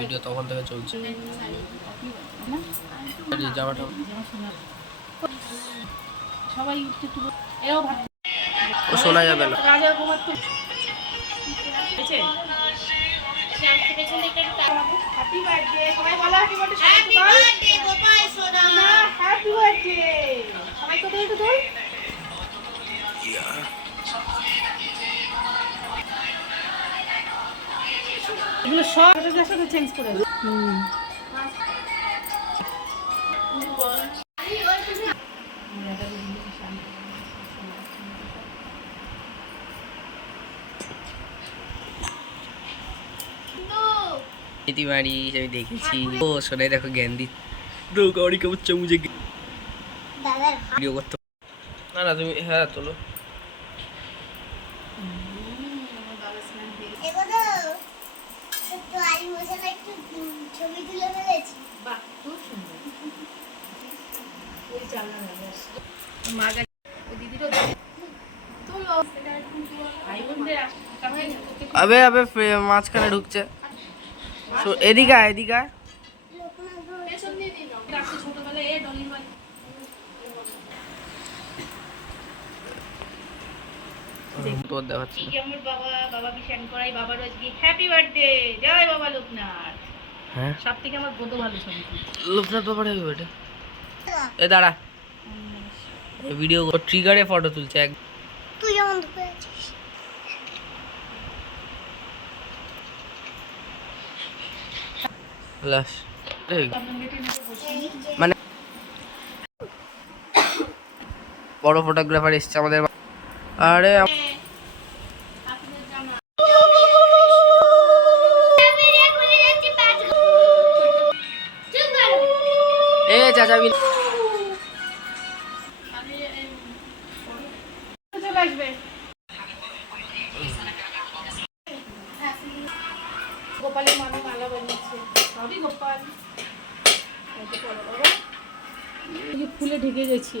Video তখন থেকে চলছে। জামাটা সবাই একটু একটু এও ভাত ও শোনা যাবে না। রাজার কুমার তো এগুলো সব এটার সাথে চেঞ্জ করে হুম দেখেছি। ও শোনাই দেখো জ্ঞান দি তো গাড়ি কেমন চামুজে ভিডিও করতে না না তুমি হ্যাঁ তোলো। ছবি তুলে ফেলেছি বাহ খুব সুন্দর। ওই চালনা লাগে মা গেছে ওই দিদিরও তোলো। ভাই বোনদের আবে আবে মাঝখানে ঢুকছে। এদিকে আয়, এদিকে আয়। তোর দেখাচ্ছে। আমার বাবা বাবাকে স্যান করাই বাবার আজকে হ্যাপি বার্থডে জয় বাবা লোকনাথ। হ্যাঁ? সব থেকে আমার গত ভালো ছবি লোকনাথ বাবার হবে এটা। এ দাঁড়া। ভিডিও ট্রিগারে ফটো তুলছে এক। তুই যেমন ঢুকে আছিস। লাস মানে বড় ফটোগ্রাফার এসছে আমাদের আরে এ চাচাবি গোপালের মামি মালা বানিয়েছে। সবই গোপাল। ফুলে ঢেকে গেছি।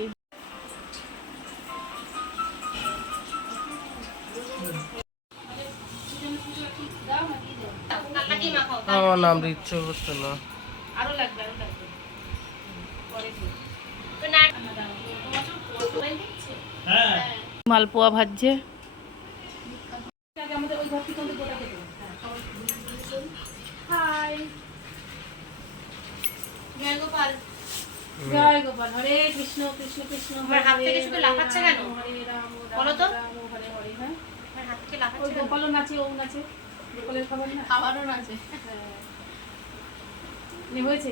আমার নাম করছে না। আরও লাগবে আরও লাগবে পরে দিও। মালপোয়া ভাজছে। জয় গোপাল। হরে কৃষ্ণ কৃষ্ণ কৃষ্ণ হাত থেকে শুধু লাফাচ্ছে কেন? হরে রাম রাম বলো তো। হরে হরে হ্যাঁ। হাত থেকে লাফাচ্ছে গোপালও নাচে ও নাচে। গোপালের খাবার না? খাবারও না হ্যাঁ। হয়েছে?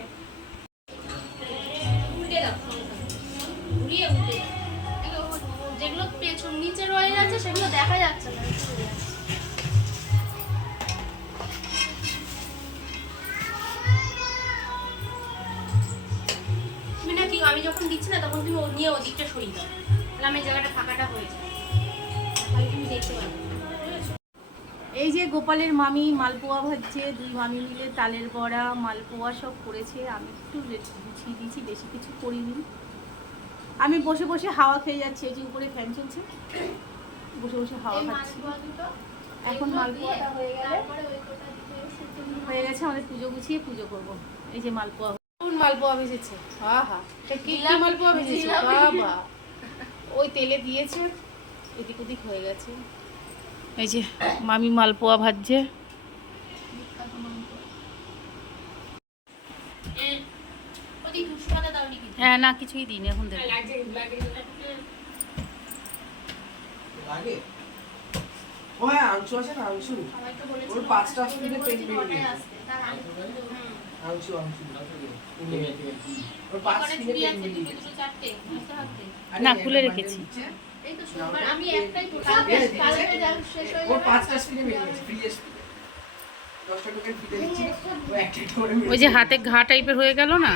দেখা যাচ্ছে না আমি যখন দিচ্ছি না, তখন তুমি নিয়ে ওদিকটা সরিয়ে দাও। তাহলে আমি জায়গাটা ফাঁকাটা হয়ে যায় তুমি দেখতে এই যে গোপালের মামি, মালপোয়া ভাজছে, দুই মামি মিলে তালের বড়া, মালপোয়া সব করেছে। আমি একটু গুছিয়ে দিয়েছি, বেশি কিছু করিনি। আমি বসে বসে হাওয়া খেয়ে যাচ্ছি, এই যে উপরে ফ্যান চলছে। বসে বসে হাওয়া খাচ্ছি। এখন মালপোয়াটা হয়ে গেলে তারপরে ওই কোটা দিতে শুকনো হয়ে গেছে আমাদের পুজো গুছিয়ে পুজো করব। এই যে মালপোয়া কোন মালপোয়া ভেজেছে? হা হা এটা কি কি মালপোয়া ভেজেছে? বাবা। ওই তেলে দিয়েছে এদিক ওদিক হয়ে গেছে। এই যে মামি মালপোয়া ভাজছে। হ্যাঁ না কিছুই দিন এখন দেখ লাগে? ও হ্যাঁ আংশু আছে না আংশু? সবাই তো বলেছে ওর পাঁচটা স্পিডে বেরিয়ে হুম। আংশু আংশু ওর পাঁচ স্পিডে বেরিয়ে না, খুলে রেখেছি। এই তো সোমবার আমি একটাই টোটাল কালকে যা শেষ হয়ে ওর পাঁচটা স্পিডে বেরিয়ে ফ্রি স্পিডে করে ওই যে হাতে ঘা টাইপের হয়ে গেল না?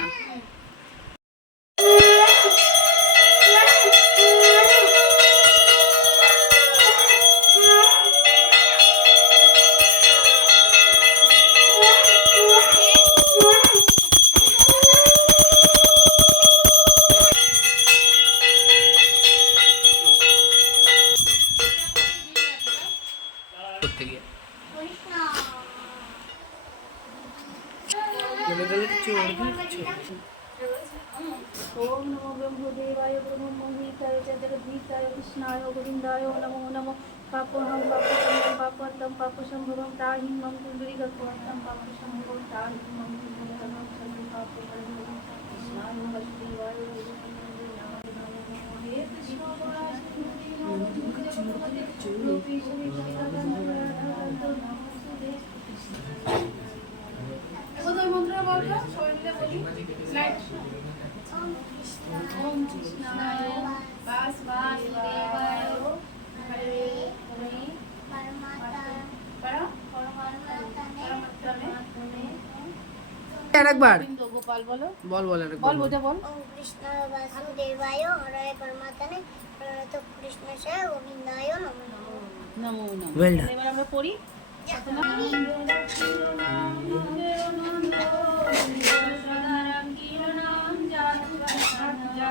ওম নমো ব্রহ্মদেবায় ব্রহ্মমোহিতায় চ জগদ্গীতায় কৃষ্ণায়, গোবিন্দায় নমো নমো। পাপহং পাপসম্ভবম পাপন্তম পাপসম্ভবম তাহিং মম কুণ্ডলিকত্বন্তম পাপসম্ভবম তাহিং মম কুণ্ডলিকত্বম সর্বে পাপসম্ভবম কৃষ্ণায় বাসুদেবায় হে কৃষ্ণ কোথায় মন্ত্রটা বলতো সবাই মিলে বলি স্লাইড ওম কৃষ্ণায় বাসুদেবায় হরে হরে আরেকবার গোপাল বলো। বল বল আরেকবার বল বোঝা বল। কৃষ্ণ বাসুদেবায় হরে পরমাত্মনে প্রণত কৃষ্ণশয় গোবিন্দায় নমঃ নমো। নমো Well done. এবার আমরা পড়ি।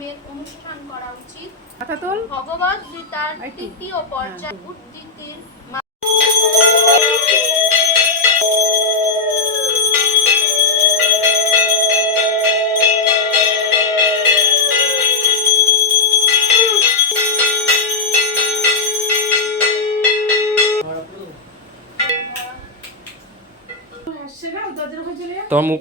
কর্মের অনুষ্ঠান করা উচিত ভগবত গীতার একটু। তৃতীয় পর্যায় উদ্ধৃতির। তোমার মুখ